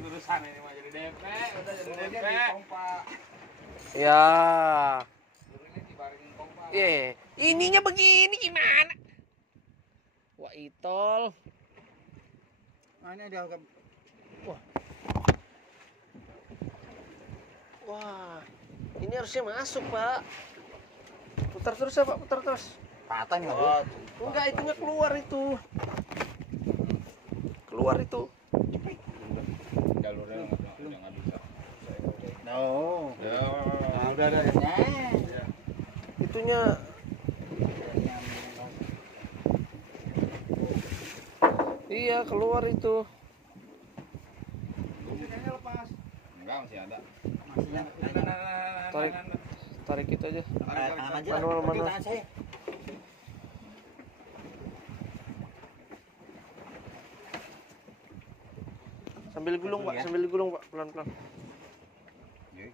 urusan ini mah jadi DP, udah jadi DP. Ya. Ini dibaringin pompa. Ininya begini gimana? Wah, itol. Nah, ini dia agak. Wah. Ini harusnya masuk, Pak. Putar terus ya, Pak, putar terus. Patah nih, Bro. Enggak, itunya keluar itu. Keluar itu. Jalurnya nggak bisa. No. Ya. Nah, udah ada. Ya. Itunya iya, keluar itu. Kayaknya lepas. Enggak, masih ada. Tarik. Tarik itu aja. Tangan aja. Manual. Tangan saya. Sambil gulung, Pak, sambil gulung, Pak, pelan-pelan. Ya,